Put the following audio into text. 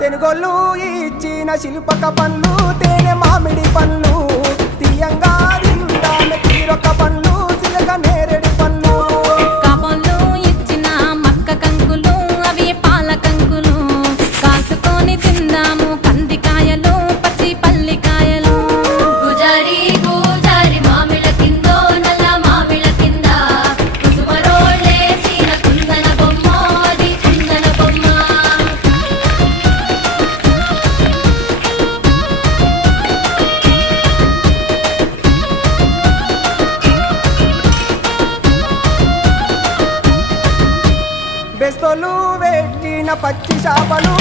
తెనుగోళ్ళు ఇచ్చిన శిల్పక పండ్లు తేనె మామిడి పండ్లు తీయంగా తిందామె తీరొక పండ్లు చిలక నేరేడి పండ్లు కబోళ్ళు ఇచ్చిన మక్క కంకులు అవి పాల కంకులు కాసుకొని తిందాము కందికాయలు పచ్చి పల్లికాయలు గుజారి గుజారి మామిళ్ళ కిందో నల్ల మామిళ్ళ కింద కుసుమరోళ్ళేసిన కుందన బొమ్మ అది కుందన బొమ్మ బెస్తోలు పెట్టిన పచ్చి చేపలు